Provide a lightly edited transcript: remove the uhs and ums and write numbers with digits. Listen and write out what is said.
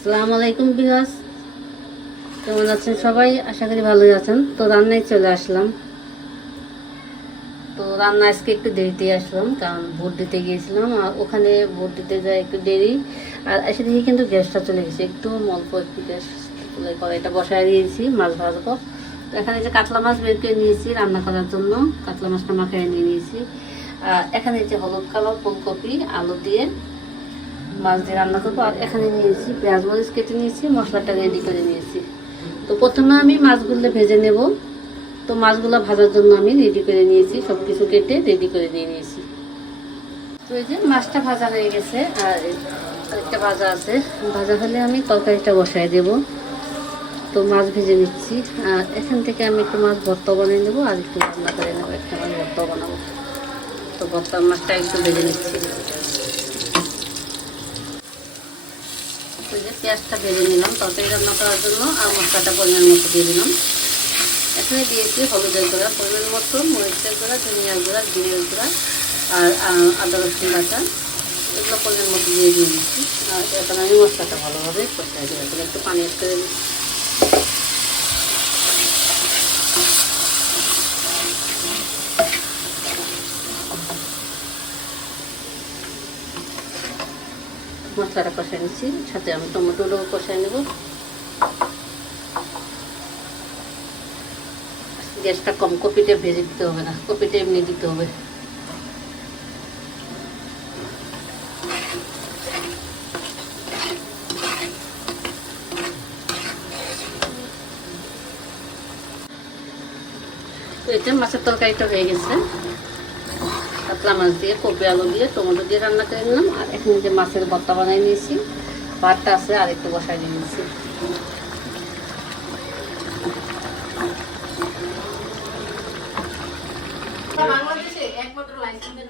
আসসালামু আলাইকুম বিহাস, কেমন আছেন সবাই? আশা করি ভালোই আছেন। তো রান্নায় চলে আসলাম। তো রান্না আজকে একটু দেরিতে আসলাম, কারণ ভোট দিতে গিয়েছিলাম আর ওখানে ভোট দিতে যায় একটু দেরি। আর এসে দেখি কিন্তু গ্যাসটা চলে গেছে, একটু অল্প একটু গ্যাস কড়াইটা বসায় দিয়েছি মাছ ভাজবো। তো এখানে যে কাতলা মাছ বের করে নিয়েছি রান্না করার জন্য, কাতলা মাছটা মাখায় নিয়ে নিয়েছি। এখানে যে হলুদ কালো ফুলকপি আলু দিয়ে মাছ দিয়ে রান্না করবো। আর এখানে নিয়েছি পেঁয়াজ মরিচ কেটে নিয়েছি, মশলাটা রেডি করে নিয়েছি। তো প্রথমে আমি মাছগুলো ভেজে নেব। তো মাছগুলো ভাজার জন্য আমি রেডি করে নিয়েছি, সব কিছু কেটে রেডি করে দিয়ে নিয়েছি। তো এই যে মাছটা ভাজা হয়ে গেছে, আর একটা ভাজা আছে, ভাজা হলে আমি তরকারিটা বসায় দেব। তো মাছ ভেজে নিচ্ছি, আর এখান থেকে আমি একটু মাছ ভর্তা বানিয়ে নেবো আর একটু রান্না করে নেবো, একটা মাছ ভর্তা বানাবো। তো ভর্তার মাছটা একটু ভেজে নিচ্ছি। ওই যে পেঁয়াজটা ভেজে নিলাম তরকারি রান্না করার জন্য, আর মশলাটা পরিমাণ মতো দিয়ে দিলাম। এখানে দিয়েছি হলুদের গুঁড়া পরিমাণ মতো, মরিচের গুঁড়া, ধনিয়ার গুঁড়া, জিরের গুঁড়া আর আদা রসুন বাটা, এগুলো পরিমাণ মতো দিয়ে দিচ্ছি। আর এখন আমি মশলাটা ভালোভাবে কষাই দেবো। এখন একটু পানি অ্যাড করে দিচ্ছি। মশলাটা কষাই নিচ্ছি, সাথে আমি টমেটোটাও কষাই নেব। গ্যাসটা কম, কপিটা ভেজে দিতে হবে না, কপিটা এমনি দিতে হবে। তো এটা মাছের তরকারিটা হয়ে গেছে, কাতলা মাছ দিয়ে কপি আলু দিয়ে টমেটো দিয়ে রান্না করে নিলাম। আর এখানে যে মাছের ভর্তা বানিয়ে নিয়েছি, ভাতটা আছে আর একটু বসাই দিয়েছি। বাংলাদেশে একমাত্র লাইসেন্সের